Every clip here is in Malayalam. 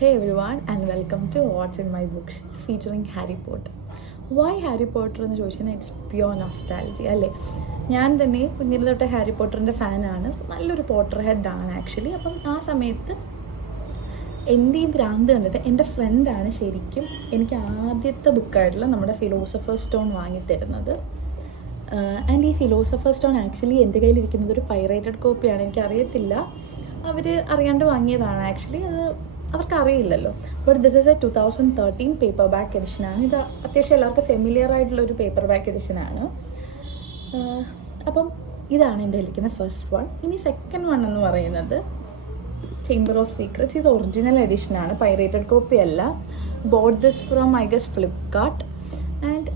Hey everyone and welcome to What's in My Bookshelf featuring Harry Potter. Why Harry Potter എന്ന് ചോദിച്ചാൽ ഇറ്റ്സ് പ്യുവർ നൊസ്റ്റാൾജി അല്ലേ. ഞാൻ തന്നെ കുഞ്ഞിൽ തൊട്ട് ഹാരി പോട്ടറിൻ്റെ ഫാനാണ്, നല്ലൊരു പോട്ടർ ഹെഡാണ് ആക്ച്വലി. അപ്പം ആ സമയത്ത് എൻ്റെ ഈ ഭ്രാന്ത് കണ്ടിട്ട് എൻ്റെ ഫ്രണ്ടാണ് ശരിക്കും എനിക്ക് ആദ്യത്തെ ബുക്കായിട്ടുള്ള നമ്മുടെ ഫിലോസഫർ സ്റ്റോൺ വാങ്ങിത്തരുന്നത്. ആൻഡ് ഈ ഫിലോസഫർ സ്റ്റോൺ ആക്ച്വലി എൻ്റെ കയ്യിലിരിക്കുന്നത് ഒരു പൈറേറ്റഡ് കോപ്പിയാണ്. എനിക്കറിയത്തില്ല, അവർ അറിയാണ്ട് വാങ്ങിയതാണ് ആക്ച്വലി. അത് അവർക്കറിയില്ലല്ലോ. But this is a 2013 paperback എഡിഷനാണ്. ഇത് അത്യാവശ്യം എല്ലാവർക്കും ഫെമിലിയർ ആയിട്ടുള്ളൊരു പേപ്പർ ബാക്ക് എഡിഷനാണ്. അപ്പം ഇതാണ് എൻ്റെ ഇരിക്കുന്ന ഫസ്റ്റ് വൺ. ഇനി സെക്കൻഡ് വൺ എന്ന് പറയുന്നത് ചേംബർ ഓഫ് സീക്രറ്റ്സ്. ഇത് ഒറിജിനൽ എഡിഷനാണ്, പൈറേറ്റഡ് കോപ്പി അല്ല. Boat this from I guess Flipkart. And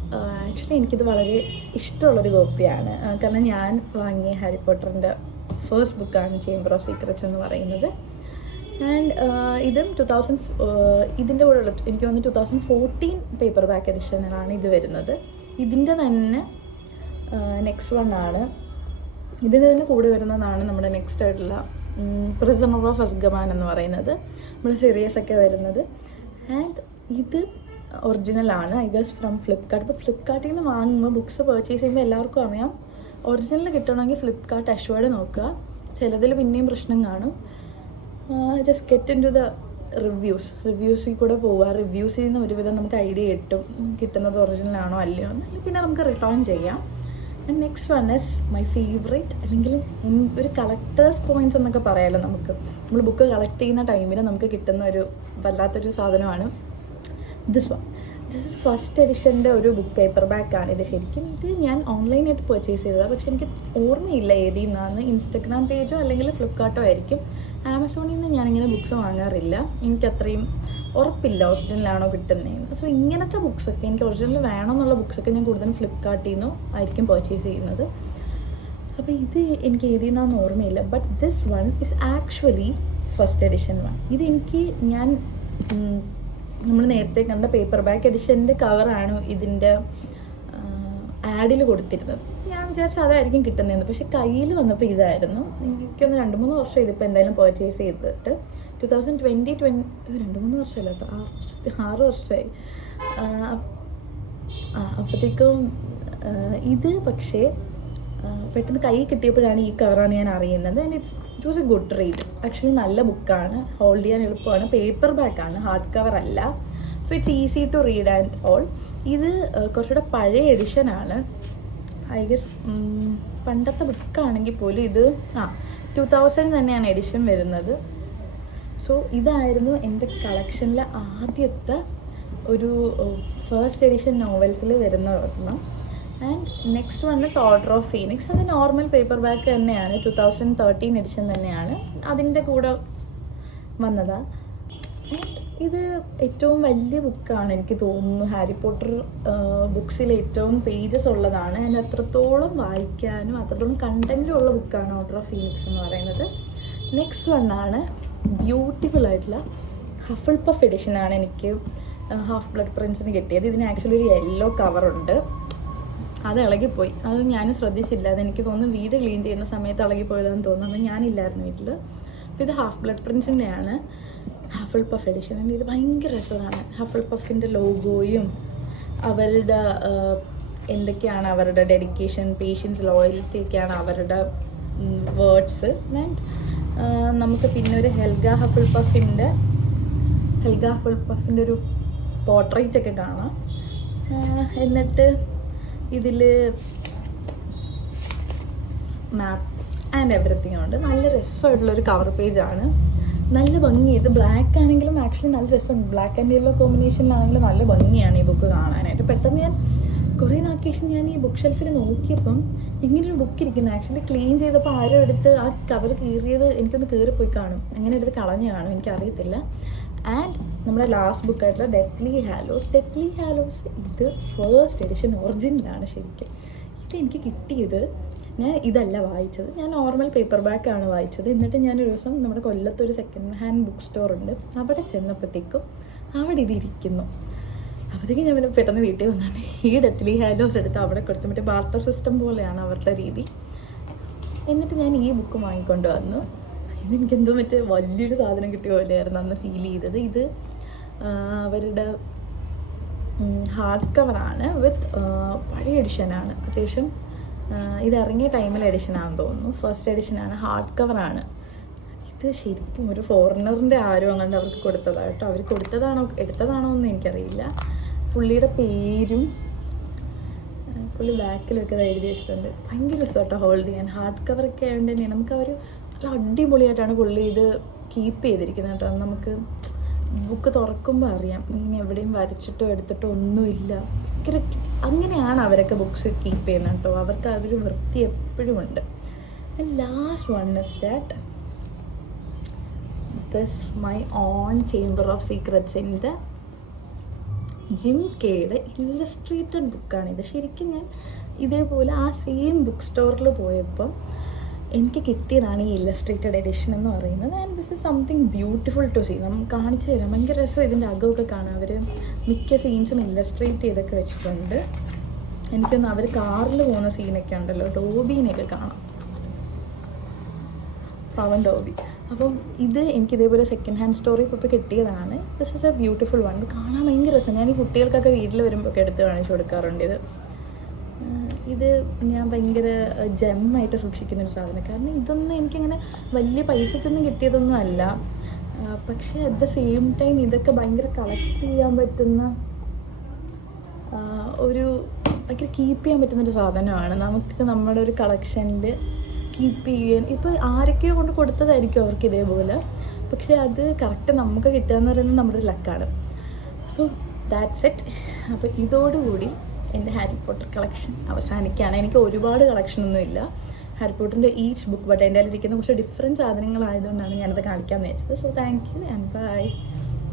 actually എനിക്കിത് വളരെ ഇഷ്ടമുള്ളൊരു കോപ്പിയാണ്, കാരണം ഞാൻ വാങ്ങിയ ഹാരി പോട്ടറിൻ്റെ ഫസ്റ്റ് ബുക്കാണ് ചേംബർ ഓഫ് സീക്രറ്റ്സ് എന്ന് പറയുന്നത്. ആൻഡ് ഇതും ഇതിൻ്റെ കൂടെ ഉള്ള എനിക്ക് തോന്നുന്നു 2014 പേപ്പർ ബാക്ക് എഡിഷനിലാണ് ഇത് വരുന്നത്. ഇതിൻ്റെ തന്നെ നെക്സ്റ്റ് വൺ ആണ്, ഇതിൻ്റെ തന്നെ കൂടെ വരുന്നതാണ് നമ്മുടെ നെക്സ്റ്റ് ആയിട്ടുള്ള പ്രിസണർ ഓഫ് അസ്കബാൻ എന്ന് പറയുന്നത്, നമ്മുടെ സീരീസ് ഒക്കെ വരുന്നത്. ആൻഡ് ഇത് ഒറിജിനലാണ് ഐ ഗസ് ഫ്രം ഫ്ലിപ്കാർട്ട്. ഇപ്പോൾ ഫ്ലിപ്കാർട്ടിൽ നിന്ന് വാങ്ങുമ്പോൾ ബുക്സ് പർച്ചേസ് ചെയ്യുമ്പോൾ എല്ലാവർക്കും അറിയാം, ഒറിജിനൽ കിട്ടണമെങ്കിൽ ഫ്ലിപ്കാർട്ട് അഷ്വേർഡ് നോക്കുക. ചിലതിൽ പിന്നെയും പ്രശ്നം കാണും. Just get in to the റിവ്യൂസിൽ കൂടെ പോവുക. റിവ്യൂസിൽ നിന്ന് ഒരുവിധം നമുക്ക് ഐഡിയ കിട്ടുന്നത് ഒറിജിനൽ ആണോ അല്ലയോ എന്ന്. പിന്നെ നമുക്ക് റിട്ടേൺ ചെയ്യാം. And next one is my favourite, അല്ലെങ്കിൽ ഒരു കളക്ടേഴ്സ് പോയിൻറ്റ്സ് എന്നൊക്കെ പറയാമല്ലോ. നമ്മൾ ബുക്ക് കളക്ട് ചെയ്യുന്ന ടൈമിൽ നമുക്ക് കിട്ടുന്ന ഒരു വല്ലാത്തൊരു സാധനമാണ് this one. This is first എഡിഷൻ്റെ ഒരു ബുക്ക് പേപ്പർ ബാക്കാണ് ഇത്. ശരിക്കും ഇത് ഞാൻ ഓൺലൈനായിട്ട് പർച്ചേസ് ചെയ്തതാണ്, പക്ഷെ എനിക്ക് ഓർമ്മയില്ല ഏതിൽ നിന്നാണ്. ഇൻസ്റ്റഗ്രാം പേജോ അല്ലെങ്കിൽ ഫ്ലിപ്കാർട്ടോ ആയിരിക്കും. ആമസോണിൽ നിന്ന് ഞാനിങ്ങനെ ബുക്സ് വാങ്ങാറില്ല, എനിക്കത്രയും ഉറപ്പില്ല ഒറിജിനലാണോ കിട്ടുന്നതെന്ന്. സോ ഇങ്ങനത്തെ ബുക്സൊക്കെ എനിക്ക് ഒറിജിനൽ വേണമെന്നുള്ള ബുക്സൊക്കെ ഞാൻ കൂടുതലും ഫ്ലിപ്കാർട്ടിൽ നിന്നോ ആയിരിക്കും പർച്ചേസ് ചെയ്യുന്നത്. അപ്പോൾ ഇത് എനിക്ക് ഏതിൽ നിന്നാണെന്ന് ഓർമ്മയില്ല. But this one is actually first edition one. ഇതെനിക്ക് നമ്മൾ നേരത്തെ കണ്ട പേപ്പർ ബാക്ക് എഡിഷൻ്റെ കവറാണ് ഇതിൻ്റെ ആഡിൽ കൊടുത്തിരുന്നത്. ഞാൻ വിചാരിച്ചു അതായിരിക്കും കിട്ടുന്നതെന്ന്, പക്ഷെ കയ്യിൽ വന്നപ്പോൾ ഇതായിരുന്നു. എനിക്കൊന്ന് 2-3 വർഷം ഇതിപ്പോൾ എന്തായാലും പർച്ചേസ് ചെയ്തിട്ട് 2020 2-3 വർഷമല്ല കേട്ടോ, 6 വർഷമായി. അപ്പോഴത്തേക്കും ഇത് പക്ഷേ പെട്ടെന്ന് കൈ കിട്ടിയപ്പോഴാണ് ഈ കവറാണ് ഞാൻ അറിയുന്നത്. And it was a good read actually. നല്ല ബുക്കാണ്, ഹോൾഡ് ചെയ്യാൻ എളുപ്പമാണ്, പേപ്പർ ബാക്കാണ്, ഹാർഡ് കവർ അല്ല. So it's easy to read and all. ഇത് കുറച്ചുകൂടെ പഴയ എഡിഷനാണ് ഐ ഗസ്. പണ്ടത്തെ ബുക്കാണെങ്കിൽ പോലും ഇത് 2000 തന്നെയാണ് എഡിഷൻ വരുന്നത്. സോ ഇതായിരുന്നു എൻ്റെ കളക്ഷനിലെ ആദ്യത്തെ ഒരു ഫസ്റ്റ് എഡിഷൻ നോവൽസിൽ വരുന്ന ഒരെണ്ണം. And next one is order of Phoenix. അത് നോർമൽ പേപ്പർ ബാക്ക് തന്നെയാണ്, 2013 എഡിഷൻ തന്നെയാണ്, അതിൻ്റെ കൂടെ വന്നതാണ്. ആൻഡ് ഇത് ഏറ്റവും വലിയ ബുക്കാണ് എനിക്ക് തോന്നുന്നു, ഹാരി പോട്ടർ ബുക്സിൽ ഏറ്റവും പേജസ് ഉള്ളതാണ്. ആൻഡ് അത്രത്തോളം വായിക്കാനും അത്രത്തോളം കണ്ടൻറ്റും ഉള്ള ബുക്കാണ് ഓർഡർ ഓഫ് ഫീനിക്സ് എന്ന് പറയുന്നത്. നെക്സ്റ്റ് വണ്ണാണ് ബ്യൂട്ടിഫുൾ ആയിട്ടുള്ള ഹഫിൾ പഫ് എഡിഷനാണ് എനിക്ക് ഹാഫ് ബ്ലഡ് പ്രിൻസിന് കിട്ടിയത്. ഇതിന് ആക്ച്വലി ഒരു യെല്ലോ കവറുണ്ട്, അത് ഇളകിപ്പോയി. അത് ഞാൻ ശ്രദ്ധിച്ചില്ല, അതെനിക്ക് തോന്നുന്നു വീട് ക്ലീൻ ചെയ്യുന്ന സമയത്ത് ഇളകിപ്പോയതാണെന്ന് തോന്നുന്നു, ഞാനില്ലായിരുന്നു വീട്ടിൽ. അപ്പോൾ ഇത് ഹാഫ് ബ്ലഡ് പ്രിൻസിൻ്റെയാണ് ഹഫിൾ പഫ് എഡിഷൻ. ഇത് ഭയങ്കര രസമാണ്. ഹഫിൾ പഫിൻ്റെ ലോഗോയും അവരുടെ എന്തൊക്കെയാണ് അവരുടെ ഡെഡിക്കേഷൻ, പേഷ്യൻസ്, ലോയൽറ്റി ഒക്കെയാണ് അവരുടെ വേർഡ്സ്. ആൻഡ് നമുക്ക് പിന്നെ ഒരു ഹെൽഗ ഹഫിൾ പഫിൻ്റെ ഒരു പോർട്രേറ്റ് ഒക്കെ കാണാം. എന്നിട്ട് ഇതിൽ മാപ്പ് ആൻഡ് എവറിത്തിങ് ഉണ്ട്. നല്ല രസമായിട്ടുള്ളൊരു കവർ പേജാണ്, നല്ല ഭംഗി. ഇത് ബ്ലാക്ക് ആണെങ്കിലും ആക്ച്വലി നല്ല രസമുണ്ട്. ബ്ലാക്ക് ആൻഡ് യെല്ലോ കോമ്പിനേഷനിലാണെങ്കിലും നല്ല ഭംഗിയാണ് ഈ ബുക്ക് കാണാനായിട്ട്. പെട്ടെന്ന് ഞാൻ കുറേ നാക്കേഷൻ ഞാൻ ഈ ബുക്ക് ഷെൽഫിൽ നോക്കിയപ്പം ഇങ്ങനൊരു ബുക്ക് ഇരിക്കുന്നത്. ആക്ച്വലി ക്ലീൻ ചെയ്തപ്പോൾ ആരും എടുത്ത് ആ കവർ കീറിയത് എനിക്കൊന്ന് കീറിപ്പോയി കാണും, അങ്ങനെ എടുത്ത് കളഞ്ഞു കാണും, എനിക്കറിയത്തില്ല. ആൻഡ് നമ്മുടെ ലാസ്റ്റ് ബുക്കായിട്ടുള്ള ഡെത്ത്ലി ഹാലോസ്. ഇത് ഫസ്റ്റ് എഡിഷൻ ഒറിജിനലാണ് ശരിക്കും. ഇതെനിക്ക് കിട്ടിയത്, ഞാൻ ഇതല്ല വായിച്ചത്, ഞാൻ നോർമൽ പേപ്പർ ബാക്കാണ് വായിച്ചത്. എന്നിട്ട് ഞാനൊരു ദിവസം നമ്മുടെ കൊല്ലത്തൊരു സെക്കൻഡ് ഹാൻഡ് ബുക്ക് സ്റ്റോർ ഉണ്ട്, അവിടെ ചെന്നപ്പോഴത്തേക്കും അവിടെ ഇതിരിക്കുന്നു. അപ്പോഴത്തേക്കും ഞാൻ പെട്ടെന്ന് വീട്ടിൽ വന്നിട്ട് ഈ ഡെത്ത്ലി ഹാലോസ് എടുത്ത് അവിടെ കൊടുത്തു. മറ്റേ ബാർട്ടർ സിസ്റ്റം പോലെയാണ് അവരുടെ രീതി. എന്നിട്ട് ഞാൻ ഈ ബുക്ക് വാങ്ങിക്കൊണ്ട് വന്നു. ഇതെനിക്കെന്തോ മറ്റേ വലിയൊരു സാധനം കിട്ടിയ പോലെയായിരുന്നു അന്ന് ഫീൽ ചെയ്തത്. ഇത് അവരുടെ ഹാർഡ് കവറാണ് വിത്ത് പഴയ എഡിഷനാണ്. അത്യാവശ്യം ഇത് ഇറങ്ങിയ ടൈമിൽ എഡിഷനാണെന്ന് തോന്നുന്നു. ഫസ്റ്റ് എഡിഷനാണ്, ഹാർഡ് കവറാണ്. ഇത് ശരിക്കും ഒരു ഫോറിനറിൻ്റെ ആരും അങ്ങോട്ട് അവർക്ക് കൊടുത്തതാണ് കേട്ടോ. അവർ കൊടുത്തതാണോ എടുത്തതാണോ എന്ന് എനിക്കറിയില്ല. പുള്ളിയുടെ പേരും പുള്ളി ബാക്കിലൊക്കെ എഴുതി വെച്ചിട്ടുണ്ട്. ഭയങ്കര രസമാട്ടോ ഹോൾഡ് ചെയ്യാൻ. ഹാർഡ് കവറൊക്കെ ആയതുകൊണ്ട് തന്നെ നമുക്ക് ആ ഒരു നല്ല അടിപൊളിയായിട്ടാണ് പുള്ളി ഇത് കീപ്പ് ചെയ്തിരിക്കുന്നത് കേട്ടോ. നമുക്ക് ബുക്ക് തുറക്കുമ്പോൾ അറിയാം ഇങ്ങനെ എവിടെയും വരച്ചിട്ടോ എടുത്തിട്ടോ ഒന്നുമില്ല. ഭയങ്കര അങ്ങനെയാണ് അവരൊക്കെ ബുക്സ് കീപ്പ് ചെയ്യുന്നത് കേട്ടോ. അവർക്ക് അതൊരു വൃത്തി എപ്പോഴും ഉണ്ട്. And last one is that this my own chamber of സീക്രറ്റ്സിൻ്റെ ജിം കെയുടെ ഇല്ലസ്ട്രേറ്റഡ് ബുക്കാണിത്. ശരിക്കും ഞാൻ ഇതേപോലെ ആ സെയിം ബുക്ക് സ്റ്റോറിൽ പോയപ്പോൾ എനിക്ക് കിട്ടിയതാണ് ഈ ഇല്ലസ്ട്രേറ്റഡ് എഡിഷൻ എന്ന് പറയുന്നത്. And this is something beautiful to see. നമുക്ക് കാണിച്ചു തരാം. ഭയങ്കര രസം ഇതിൻ്റെ അകമൊക്കെ കാണാം. അവർ മിക്ക സീൻസും ഇല്ലസ്ട്രേറ്റ് ചെയ്തൊക്കെ വെച്ചിട്ടുണ്ട്. എനിക്കൊന്ന് അവർ കാറിൽ പോകുന്ന സീനൊക്കെ ഉണ്ടല്ലോ, ഡോബീനെയൊക്കെ കാണാം, പവൻ ഡോബി. അപ്പം ഇത് എനിക്കിതേപോലെ സെക്കൻഡ് ഹാൻഡ് സ്റ്റോറി ഇപ്പോൾ കിട്ടിയതാണ്. This is A beautiful one. കാണാൻ ഭയങ്കര രസം. ഞാൻ ഈ കുട്ടികൾക്കൊക്കെ വീട്ടിൽ വരുമ്പോൾ ഒക്കെ എടുത്ത് കാണിച്ചു കൊടുക്കാറുണ്ട്. ഇത് ഞാൻ ഭയങ്കര ജെമ്മായിട്ട് സൂക്ഷിക്കുന്നൊരു സാധനം. കാരണം ഇതൊന്നും എനിക്കങ്ങനെ വലിയ പൈസക്കൊന്നും കിട്ടിയതൊന്നും അല്ല. പക്ഷേ അറ്റ് ദ സെയിം ടൈം ഇതൊക്കെ ഭയങ്കര കളക്ട് ചെയ്യാൻ പറ്റുന്ന ഒരു ഭയങ്കര കീപ്പ് ചെയ്യാൻ പറ്റുന്നൊരു സാധനമാണ്. നമുക്ക് നമ്മുടെ ഒരു കളക്ഷനിൽ കീപ്പ് ചെയ്യാൻ ഇപ്പോൾ ആരൊക്കെയോ കൊണ്ട് കൊടുത്തതായിരിക്കും അവർക്ക് ഇതേപോലെ. പക്ഷേ അത് കറക്റ്റ് നമുക്ക് കിട്ടുക എന്ന് പറയുന്നത് നമ്മുടെ ഒരു ലക്കാണ്. അപ്പോൾ ദാറ്റ്സ് ഇറ്റ്. അപ്പോൾ ഇതോടുകൂടി എൻ്റെ ഹാരി പോട്ടർ കളക്ഷൻ അവസാനിക്കുകയാണ്. എനിക്ക് ഒരുപാട് കളക്ഷനൊന്നും ഇല്ല ഹാരി പോട്ടറിൻ്റെ ഈച്ച് ബുക്ക്. ബട്ട് എൻ്റെ ഇരിക്കുന്ന കുറച്ച് ഡിഫറെൻറ്റ് സാധനങ്ങളായതുകൊണ്ടാണ് ഞാനത് കാണിക്കാമെന്ന് വെച്ചത്. So thank you and by.